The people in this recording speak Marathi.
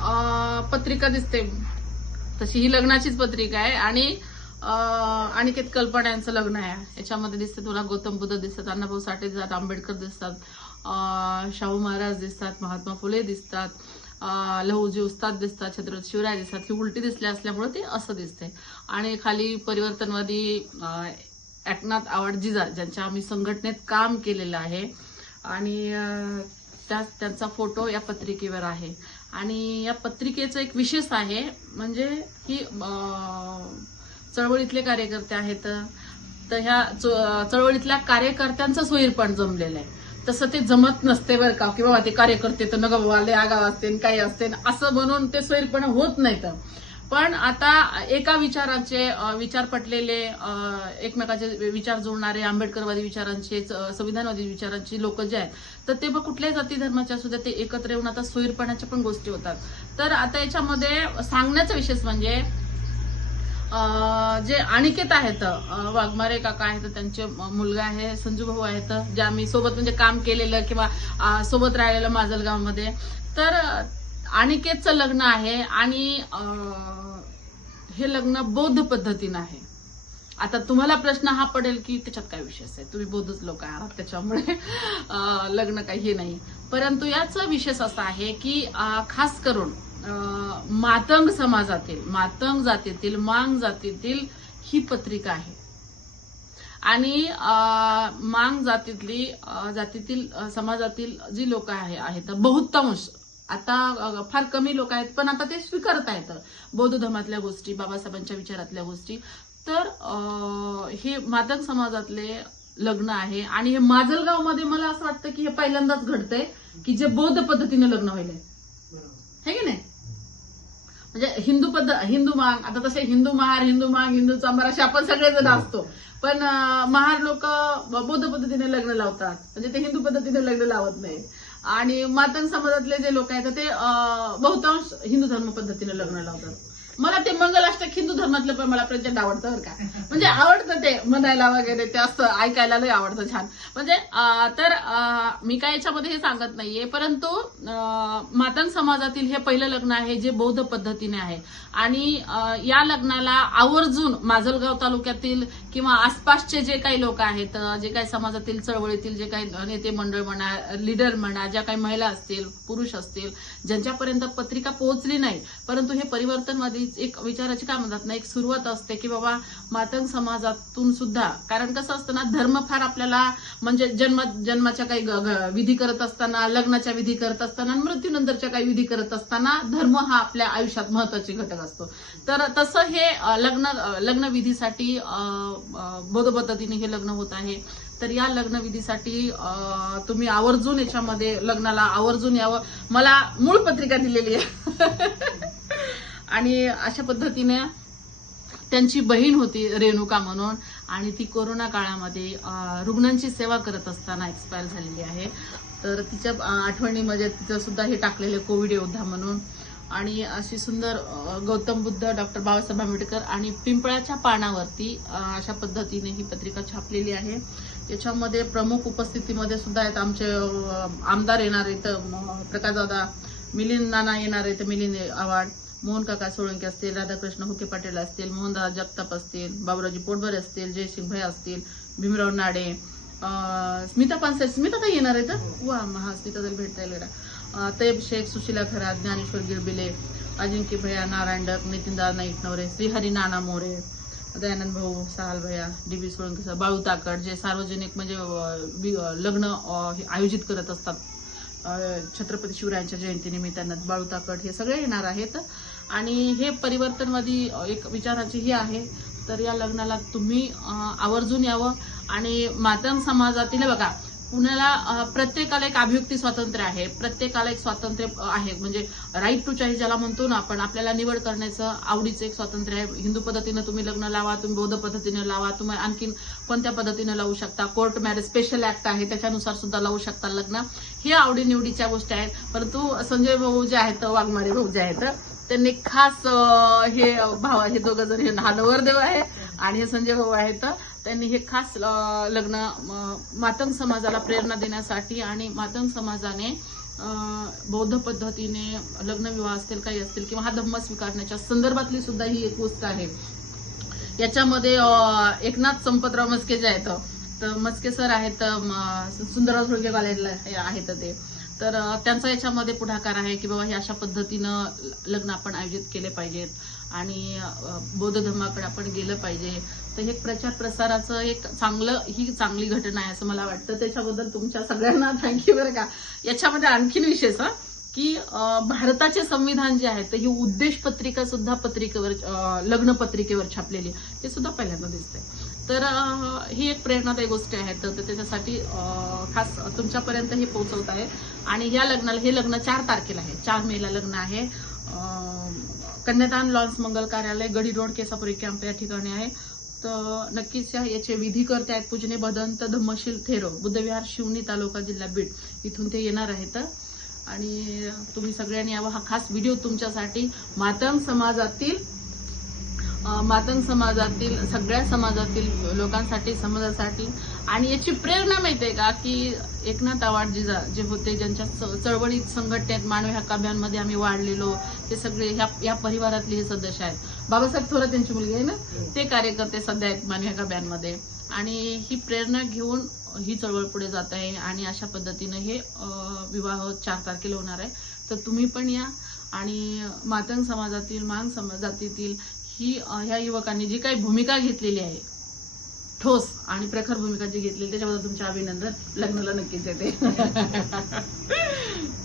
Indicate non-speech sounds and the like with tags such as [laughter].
पत्रिका दिसते. तशी ही लग्नाचीच पत्रिका आहे. आणि अनिकेत कल्पना यांचं लग्न आहे. याच्यामध्ये दिसते तुला गौतम बुद्ध दिसतात अण्णाभाऊ साठे दिसतात आंबेडकर दिसतात शाहू महाराज दिसतात महात्मा फुले दिसतात लहूजी उस्ताद दिसतात छत्रपती शिवराय दिसतात. ही उलटी दिसल्या असल्यामुळे ते असं दिसते. आणि खाली परिवर्तनवादी एकनाथ आवड जिजा ज्यांच्या आम्ही संघटनेत काम केलेलं आहे. आणि त्या त्यांचा फोटो या पत्रिकेवर आहे. आणि या पत्रिकेचं एक विशेष आहे म्हणजे की चळवळीतले कार्यकर्ते आहेत तर ह्या चळवळीतल्या कार्यकर्त्यांचं सोयीरपण जमलेलं आहे. तसं ते जमत नसते बरं का किंवा ते कार्यकर्ते तर नग आले आगाव असते काही असते असं बनवून ते सोयीरपण होत नाही तर. पण आता एका विचाराचे विचार पटलेले एकमेकाचे विचार जोडणारे आंबेडकरवादी विचारांचे संविधानवादी विचारांची लोक जे आहेत तर ते मग कुठल्याही जाती धर्माचे असू द्या ते एकत्र येऊन आता सोयीरपणाच्या पण गोष्टी होतात. तर आता याच्यामध्ये सांगण्याचा विशेष म्हणजे जे अनिकेत आहेत वाघमारे काका आहेत त्यांचे मुलगा आहे संजू भाऊ आहेत जे आम्ही सोबत म्हणजे काम केलेलं किंवा सोबत राहिलेलं माजलगावमध्ये तर अनिकेतचं लग्न आहे आणि हे लग्न बौद्ध पद्धतीनं आहे. आता तुम्हाला प्रश्न हा पडेल की त्याच्यात काय विशेष आहे? तुम्ही बौद्धच लोक आहात त्याच्यामुळे लग्न काही हे नाही. परंतु याचा विशेष असा आहे की खास करून मातंग समाजातील मातंग जातीतील मांग जातीतील ही पत्रिका आहे. आणि मांग जातीतली जातीतील समाजातील जी लोक आहे आहेत बहुतांश आता फार कमी लोक आहेत पण आता ते स्वीकारत आहेत बौद्ध धर्मातल्या गोष्टी बाबासाहेबांच्या विचारातल्या गोष्टी. तर हे मातंग समाजातले लग्न आहे. आणि हे माजलगावमध्ये मला असं वाटतं की हे पहिल्यांदाच घडतंय की जे बौद्ध पद्धतीने लग्न व्हायलंय. है की नाही? म्हणजे हिंदू पद्धत हिंदू माग आता तसे हिंदू महार हिंदू माग हिंदू चांबार असे आपण सगळेजण असतो. पण महार लोक बौद्ध पद्धतीने लग्न लावतात. म्हणजे ते हिंदू पद्धतीने लग्न लावत नाही आणि मातंग समाजातले जे लोक आहेत ते बहुतांश हिंदू धर्म पद्धतीने लग्न लावतात. मला ते मंगलाष्टक हिंदू धर्मातलं पण मला प्रचंड आवडतं बरं का. म्हणजे आवडतं ते म्हणायला वगैरे ते असं ऐकायला लय आवडतं छान. म्हणजे तर मी काय याच्यामध्ये हे सांगत नाहीये परंतु अं, मातंग समाजातील हे पहिलं लग्न आहे जे बौद्ध पद्धतीने आहे. आणि या लग्नाला आवर्जून माजलगाव तालुक्यातील किंवा आसपासचे जे काही लोक आहेत जे काही समाजातील चळवळीतील जे काही नेते मंडळ म्हणा लीडर म्हणा ज्या काही महिला असतील पुरुष असतील ज्यांच्यापर्यंत पत्रिका पोहोचली नाही परंतु हे परिवर्तनवादी एक विचाराची काय म्हणतात ना एक सुरुवात असते की बाबा मातंग समाजातून सुद्धा. कारण कसं असतं ना धर्म फार आपल्याला म्हणजे जन्म जन्माच्या काही विधी करत असताना लग्नाच्या विधी करत असताना मृत्यूनंतरच्या काही विधी करत असताना धर्म हा आपल्या आयुष्यात महत्त्वाचे घटक असतो. तर तसं हे लग्न लग्न विधीसाठी अ, बौद्ध पद्धतीने हे लग्न होत आहे. तर या लग्न विधीसाठी तुम्ही आवर्जून याच्यामध्ये लग्नाला आवर्जून यावं. मला मूळ पत्रिका दिलेली आहे. [laughs] आणि अशा पद्धतीने त्यांची बहीण होती रेणुका म्हणून. आणि ती कोरोना काळामध्ये रुग्णांची सेवा करत असताना एक्सपायर झालेली आहे. तर तिच्या आठवणीमध्ये तिचं सुद्धा हे टाकलेले कोविड योद्धा म्हणून. आणि अशी सुंदर गौतम बुद्ध डॉक्टर बाबासाहेब आंबेडकर आणि पिंपळाच्या पानावरती अशा पद्धतीने ही पत्रिका छापलेली आहे. याच्यामध्ये प्रमुख उपस्थितीमध्ये सुद्धा आहेत आमचे आमदार येणार आहेत प्रकाशदादा मिलिंद नाना येणार आहेत मिलिंद आव्हाड. मोहन काका सोळंके असतील राधाकृष्ण हुके पाटील असतील मोहनदास जगताप असतील बाबुराजी पोटभरे असतील जयसिंग भैया असतील भीमराव नाडे स्मिता पानसरे स्मिता काही येणार आहेत वा महा स्मिता भेटता येईल अं, शेख सुशिला खरात ज्ञानेश्वर गिरबिले अजिंक्य भैया नारायण डक नितीनदा नाईक नवरे श्रीहरी नाना मोरे दयानंद भाऊ सहाल भैया डी बी सोळंके बाळू ताकड जे सार्वजनिक म्हणजे लग्न हे आयोजित करत असतात. छत्रपती शिवरायांच्या जयंतीनिमित्तानं बाळू ताकड हे सगळे येणार आहेत. आणि हे परिवर्तनवादी एक विचाराची ही आहे. तर या लग्नाला तुम्ही आवर्जून यावं. आणि मातंग समाजातील बघा पुण्याला प्रत्येकाला एक अभिव्यक्ती स्वातंत्र्य आहे. प्रत्येकाला एक स्वातंत्र्य आहे. म्हणजे राईट टू चॉईस ज्याला म्हणतो ना आपण आपल्याला निवड करण्याचं आवडीचं एक स्वातंत्र्य आहे. हिंदू पद्धतीनं तुम्ही लग्न लावा तुम्ही बौद्ध पद्धतीने लावा तुम्ही आणखीन कोणत्या पद्धतीनं लावू शकता? कोर्ट मॅरेज स्पेशल ऍक्ट आहे त्याच्यानुसार सुद्धा लावू शकता लग्न. हे आवडीनिवडीच्या गोष्टी आहेत. परंतु संजय भाऊ जे आहेत वाघमारे भाऊ जे आहेत त्यांनी खास हे भाव हे दोघं जण हे हा नवरदेव आहे आणि हे संजय भाऊ आहेत. त्यांनी हे खास लग्न मातंग समाजाला प्रेरणा देण्यासाठी आणि मातंग समाजाने बौद्ध पद्धतीने लग्न विवाह असतील काही असतील किंवा हा धम्म स्वीकारण्याच्या संदर्भातली सुद्धा ही एक गोष्ट आहे. याच्यामध्ये एकनाथ संपतराव मस्के जे आहेत. तर मस्के सर आहेत सुंदरराव धुळगे कॉलेजला हे आहेत ते. तर त्यांचा याच्यामध्ये पुढाकार आहे की बाबा हे अशा पद्धतीनं लग्न आपण आयोजित केले पाहिजेत आणि बौद्ध धर्माकडे आपण गेलं पाहिजे. तर हे प्रचार प्रसाराचं एक चांगलं ही चांगली घटना आहे असं मला वाटतं. त्याच्याबद्दल तुमच्या सगळ्यांना थँक्यू बरं का. याच्यामध्ये आणखीन विशेष हा की भारताचे संविधान जे आहे तर ही उद्देश पत्रिका सुद्धा पत्रिकेवर लग्न पत्रिकेवर छापलेली आहे. हे सुद्धा पहिल्यांदा दिसतंय. तर ही एक प्रेरणादायी गोष्ट आहे. तर त्याच्यासाठी खास तुमच्यापर्यंत हे पोहोचवत आहे. आणि या लग्नाला हे लग्न चार तारखेला आहे. चार मेला लग्न आहे. कन्यादान लॉन्स मंगल कार्यालय गडी रोड केसापुरी कॅम्प या ठिकाणी आहे. तर नक्कीच या- याचे विधीकर्ते आहेत पूजने भदंत धम्मशील थेरो बुद्धविहार शिवनी तालुका जिल्हा बीड. इथून ते येणार आहेत. आणि तुम्ही सगळ्यांनी यावा हा खास व्हिडिओ तुमच्यासाठी. मातंग समाजातील मातंग समाजातील सगळ्या समाजातील लोकांसाठी समाजासाठी. आणि याची प्रेरणा मिळते का की एकनाथ आवाड जिजा जे होते ज्यांच्या च- चळवळीत संघटनेत मानवी हक्क अभियानमध्ये आम्ही वाढलेलो ते सगळे ह्या या परिवारातले हे सदस्य आहेत. बाबासाहेब थोरात त्यांची मुलगी आहे ना? ते कार्यकर्ते सध्या आहेत मानवी हक्क अभियानमध्ये आणि ही प्रेरणा घेऊन ही चळवळ पुढे जात आहे आणि अशा पद्धतीनं हे विवाह चार तारखेला होणार आहे. तर तुम्ही पण या आणि मातंग समाजातील मान समाजातील ही ह्या युवकांनी जी काही भूमिका घेतलेली आहे ठोस आणि प्रखर भूमिका जी घेतलेली त्याच्याबद्दल तुमचे अभिनंदन. लग्नाला नक्कीच येते. [laughs]